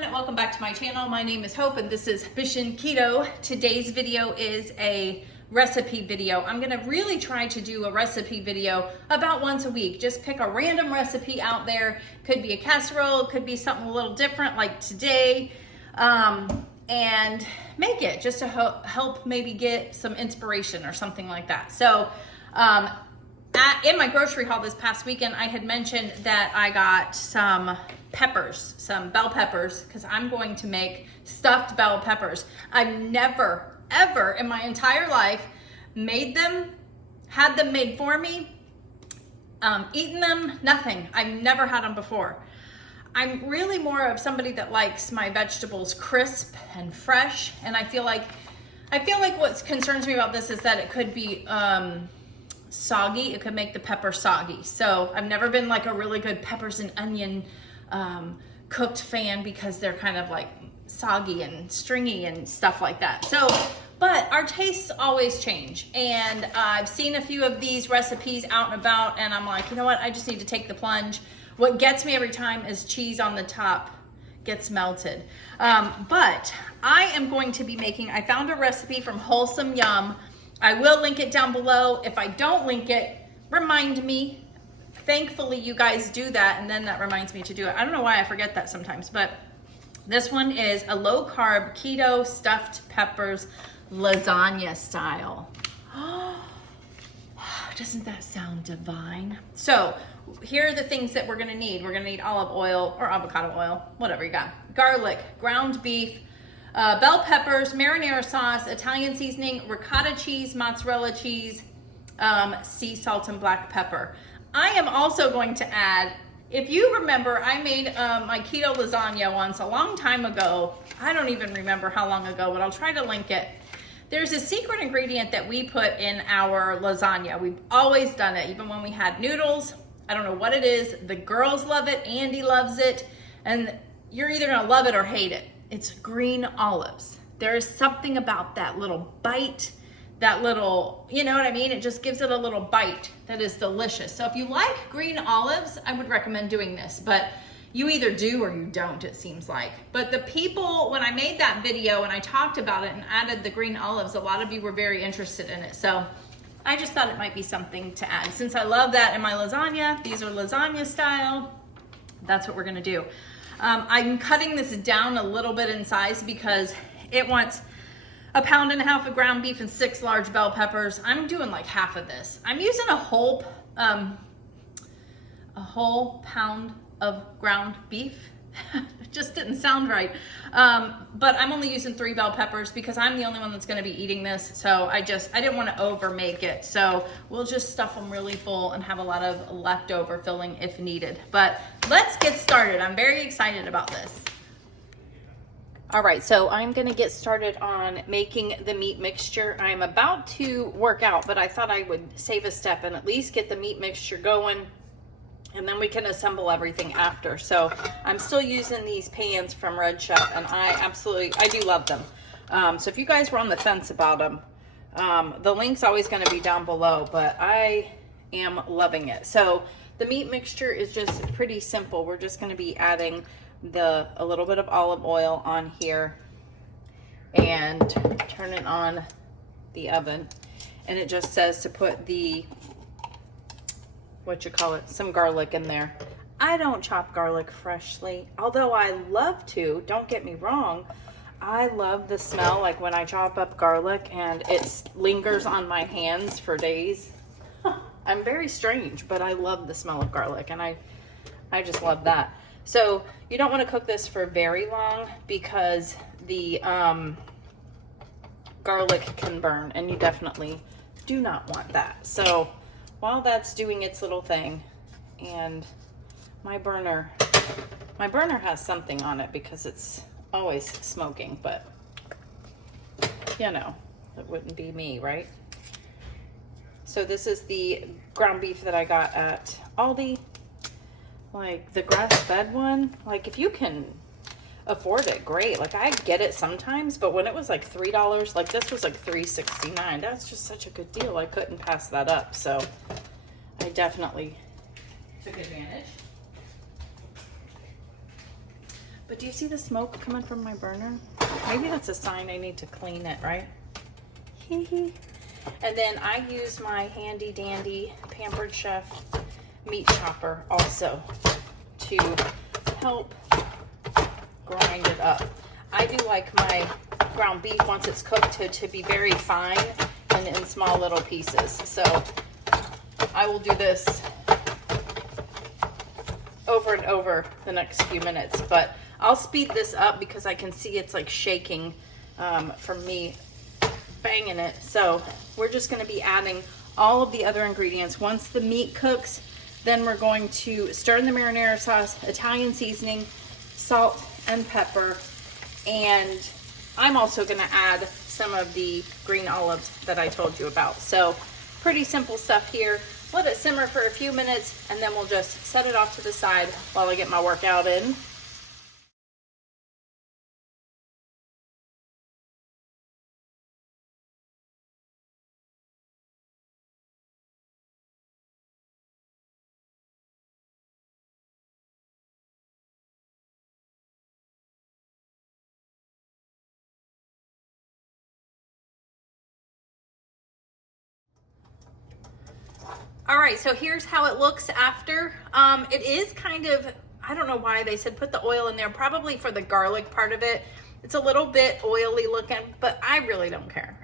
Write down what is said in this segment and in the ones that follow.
everyone, welcome back to my channel. My name is Hope and this is MissionKeto. Today's video is a recipe video. I'm gonna really try to do a recipe video about once a week. Just pick a random recipe out there. Could be a casserole, could be something a little different like today, and make it just to help maybe get some inspiration or something like that. So in my grocery haul this past weekend, I had mentioned that I got some peppers, some bell peppers, because I'm going to make stuffed bell peppers. I've never, ever in my entire life made them, had them made for me, eaten them, nothing. I've never had them before. I'm really more of somebody that likes my vegetables crisp and fresh, and I feel like what concerns me about this is that it could be soggy. It could make the pepper soggy. So I've never been like a really good peppers and onion cooked fan because they're kind of like soggy and stringy and stuff like that. So, but our tastes always change. And I've seen a few of these recipes out and about and I'm like, you know what? I just need to take the plunge. What gets me every time is cheese on the top gets melted. But I am going to be making, I found a recipe from Wholesome Yum. I will link it down below. If I don't link it, remind me. Thankfully, you guys do that, and then that reminds me to do it. I don't know why I forget that sometimes, but this one is a low-carb keto stuffed peppers lasagna style. Doesn't that sound divine? So here are the things that we're gonna need. We're gonna need olive oil or avocado oil, whatever you got. Garlic, ground beef, bell peppers, marinara sauce, Italian seasoning, ricotta cheese, mozzarella cheese, sea salt, and black pepper. I am also going to add, if you remember, I made my keto lasagna once a long time ago. I don't even remember how long ago, but I'll try to link it. There's a secret ingredient that we put in our lasagna. We've always done it, even when we had noodles. I don't know what it is. The girls love it, Andy loves it, and you're either gonna love it or hate it. It's green olives. There is something about that little bite, that little, you know what I mean? It just gives it a little bite that is delicious. So if you like green olives, I would recommend doing this, but you either do or you don't, it seems like. But the people, when I made that video and I talked about it and added the green olives, a lot of you were very interested in it. So I just thought it might be something to add. Since I love that in my lasagna, these are lasagna style, that's what we're gonna do. I'm cutting this down a little bit in size because it wants 1.5 pounds of ground beef and 6 large bell peppers. I'm doing like half of this. I'm using a whole pound of ground beef. It just didn't sound right. But I'm only using 3 bell peppers because I'm the only one that's gonna be eating this. So I didn't wanna over make it. So we'll just stuff them really full and have a lot of leftover filling if needed. But let's get started. I'm very excited about this. All right, so I'm gonna get started on making the meat mixture. I'm about to work out, but I thought I would save a step and at least get the meat mixture going, and then we can assemble everything after. So I'm still using these pans from Red Chef, and I do love them. So if you guys were on the fence about them, the link's always gonna be down below, but I am loving it. So the meat mixture is just pretty simple. We're just gonna be adding a little bit of olive oil on here and turn it on the oven. And it just says to put some garlic in there. I don't chop garlic freshly, although I love to, don't get me wrong. I love the smell, like when I chop up garlic and it lingers on my hands for days. I'm very strange, but I love the smell of garlic, and I just love that. So you don't want to cook this for very long because the garlic can burn, and you definitely do not want that. So while that's doing its little thing, and my burner has something on it because it's always smoking, but you know, it wouldn't be me, right? So this is the ground beef that I got at Aldi. Like the grass-fed one, like if you can afford it, great. Like I get it sometimes, but when it was like $3, like this was like $3.69. That's just such a good deal. I couldn't pass that up. So I definitely took advantage. But do you see the smoke coming from my burner? Maybe that's a sign I need to clean it, right? And then I use my handy dandy Pampered Chef meat chopper also to help grind it up. I do like my ground beef once it's cooked to be very fine and in small little pieces. So I will do this over and over the next few minutes, but I'll speed this up because I can see it's like shaking from me banging it. So we're just going to be adding all of the other ingredients. Once the meat cooks, then we're going to stir in the marinara sauce, Italian seasoning, salt and pepper, and I'm also going to add some of the green olives that I told you about. So pretty simple stuff here. Let it simmer for a few minutes, and then we'll just set it off to the side while I get my workout in. All right, so here's how it looks after. It is kind of, I don't know why they said put the oil in there, probably for the garlic part of it. It's a little bit oily looking, but I really don't care.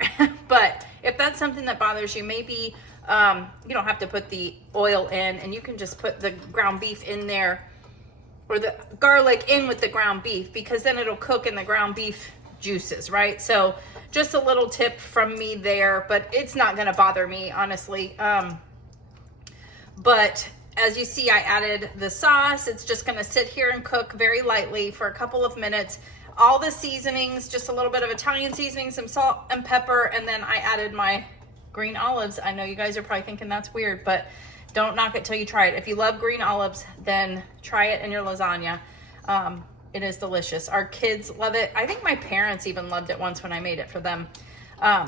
But if that's something that bothers you, maybe you don't have to put the oil in, and you can just put the ground beef in there, or the garlic in with the ground beef, because then it'll cook in the ground beef juices, right? So just a little tip from me there, but it's not gonna bother me, honestly. But as you see, I added the sauce. It's just gonna sit here and cook very lightly for a couple of minutes. All the seasonings, just a little bit of Italian seasoning, some salt and pepper, and then I added my green olives. I know you guys are probably thinking that's weird, but don't knock it till you try it. If you love green olives, then try it in your lasagna. It is delicious. Our kids love it. I think my parents even loved it once when I made it for them.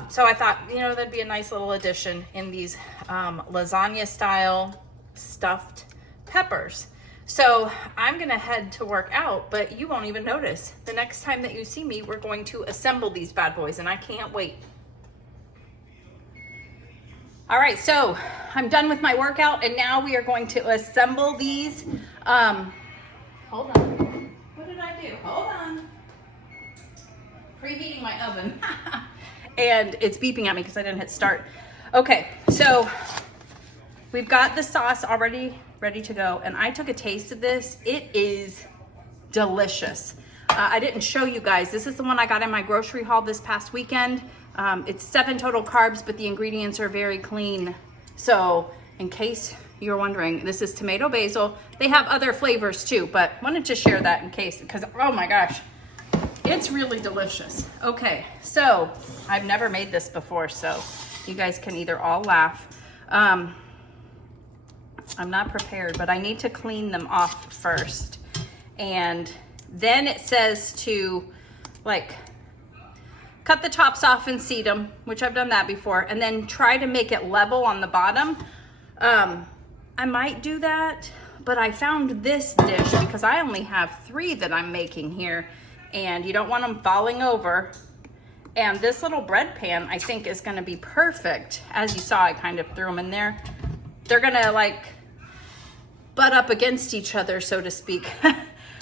So I thought, you know, that'd be a nice little addition in these lasagna style stuffed peppers. So I'm gonna head to work out, but you won't even notice. The next time that you see me, we're going to assemble these bad boys, and I can't wait. All right, so I'm done with my workout, and now we are going to assemble these. Hold on. What did I do? Hold on. Preheating my oven. And it's beeping at me because I didn't hit start. Okay, so we've got the sauce already ready to go, and I took a taste of this. It is delicious. I didn't show you guys. This is the one I got in my grocery haul this past weekend. It's 7 total carbs, but the ingredients are very clean. So in case you're wondering, this is tomato basil. They have other flavors too, but wanted to share that in case, because oh my gosh, it's really delicious. Okay, so I've never made this before, so you guys can either all laugh. I'm not prepared, but I need to clean them off first. And then it says to like cut the tops off and seed them, which I've done that before, and then try to make it level on the bottom. I might do that, but I found this dish because I only have 3 that I'm making here, and you don't want them falling over. And this little bread pan, I think, is gonna be perfect. As you saw, I kind of threw them in there. They're gonna like butt up against each other, so to speak.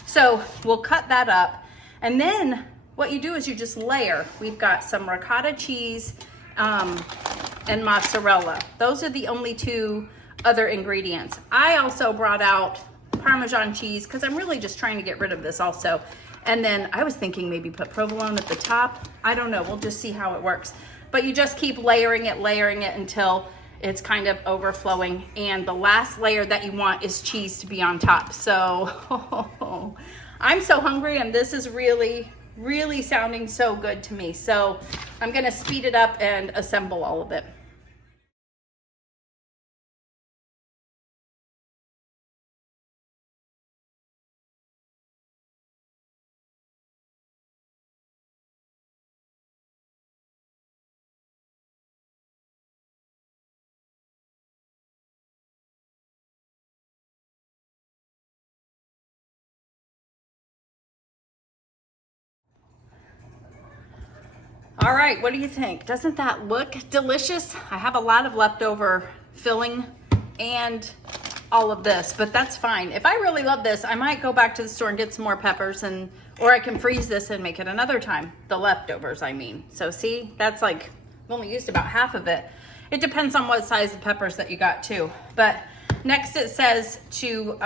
So we'll cut that up. And then what you do is you just layer. We've got some ricotta cheese and mozzarella. Those are the only 2 other ingredients. I also brought out Parmesan cheese because I'm really just trying to get rid of this also. And then I was thinking maybe put provolone at the top. I don't know, we'll just see how it works. But you just keep layering it until it's kind of overflowing. And the last layer that you want is cheese to be on top. So I'm so hungry, and this is really, really sounding so good to me. So I'm gonna speed it up and assemble all of it. All right, what do you think? Doesn't that look delicious? I have a lot of leftover filling and all of this, but that's fine. If I really love this, I might go back to the store and get some more peppers, or I can freeze this and make it another time. The leftovers, I mean. So see, that's like, I've only used about half of it. It depends on what size of peppers that you got too. But next it says to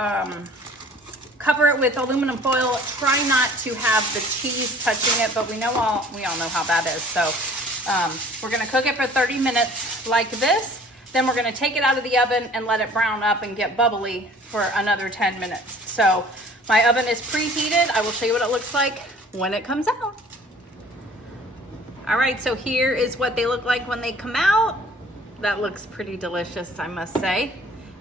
cover it with aluminum foil. Try not to have the cheese touching it, but we all know how that is. So we're gonna cook it for 30 minutes like this. Then we're gonna take it out of the oven and let it brown up and get bubbly for another 10 minutes. So my oven is preheated. I will show you what it looks like when it comes out. All right, so here is what they look like when they come out. That looks pretty delicious, I must say.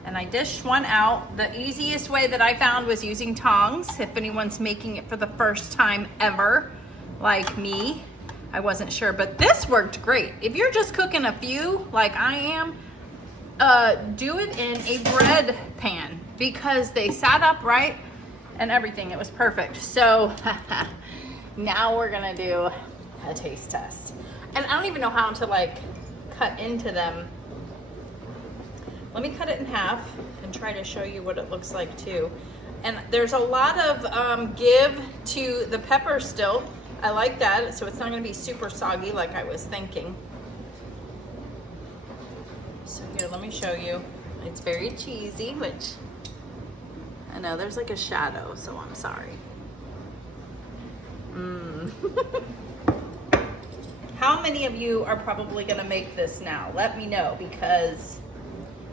And I dished one out. The easiest way that I found was using tongs. If anyone's making it for the first time ever, like me, I wasn't sure, but this worked great. If you're just cooking a few, like I am, do it in a bread pan because they sat upright and everything. It was perfect. So now we're gonna do a taste test. And I don't even know how to like cut into them. Let me cut it in half and try to show you what it looks like too. And there's a lot of give to the pepper still. I like that, so it's not gonna be super soggy like I was thinking. So here, let me show you. It's very cheesy, which I know there's like a shadow, so I'm sorry. How many of you are probably gonna make this now? Let me know, because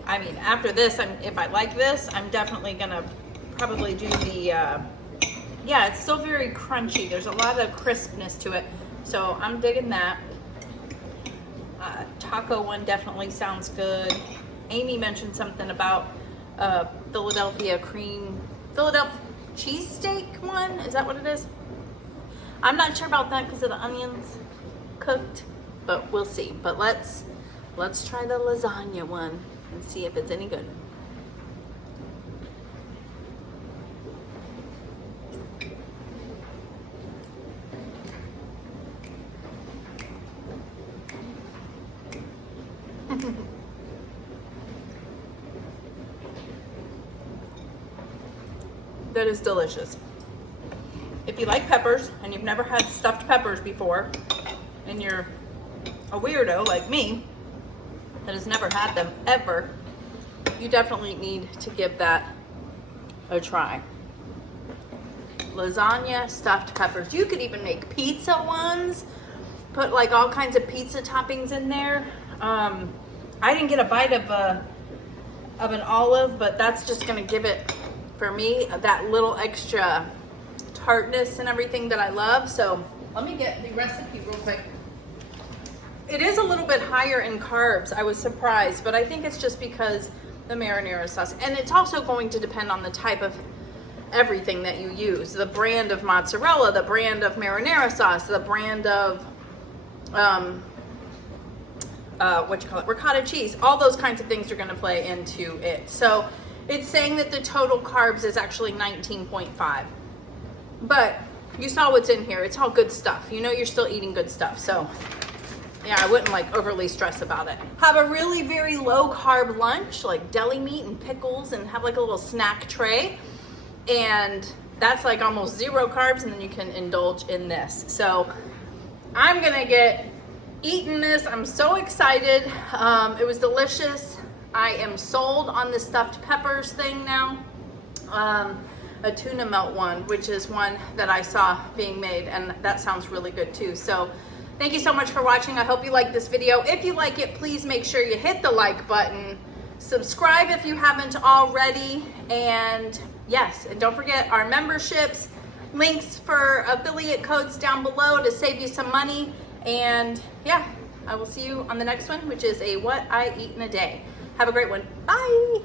I mean, after this, if I like this, I'm definitely gonna probably do the, yeah, it's still very crunchy. There's a lot of crispness to it, so I'm digging that. Taco one definitely sounds good. Amy mentioned something about Philadelphia cheesesteak one. Is that what it is? I'm not sure about that because of the onions cooked, but we'll see. But let's try the lasagna one and see if it's any good. That is delicious. If you like peppers and you've never had stuffed peppers before and you're a weirdo like me that has never had them ever, you definitely need to give that a try. Lasagna, stuffed peppers. You could even make pizza ones, put like all kinds of pizza toppings in there. I didn't get a bite of an olive, but that's just gonna give it, for me, that little extra tartness and everything that I love. So let me get the recipe real quick. It is a little bit higher in carbs. I was surprised, but I think it's just because the marinara sauce. And it's also going to depend on the type of everything that you use. The brand of mozzarella, the brand of marinara sauce, the brand of, ricotta cheese. All those kinds of things are gonna play into it. So it's saying that the total carbs is actually 19.5. But you saw what's in here. It's all good stuff. You know you're still eating good stuff. So yeah, I wouldn't like overly stress about it. Have a really very low carb lunch, like deli meat and pickles, and have like a little snack tray. And that's like almost 0 carbs, and then you can indulge in this. So I'm gonna get eating this. I'm so excited. It was delicious. I am sold on the stuffed peppers thing now. A tuna melt one, which is one that I saw being made, and that sounds really good too. So thank you so much for watching. I hope you liked this video. If you like it, please make sure you hit the like button. Subscribe if you haven't already. And yes, and don't forget our memberships, links for affiliate codes down below to save you some money. And yeah, I will see you on the next one, which is a what I eat in a day. Have a great one. Bye.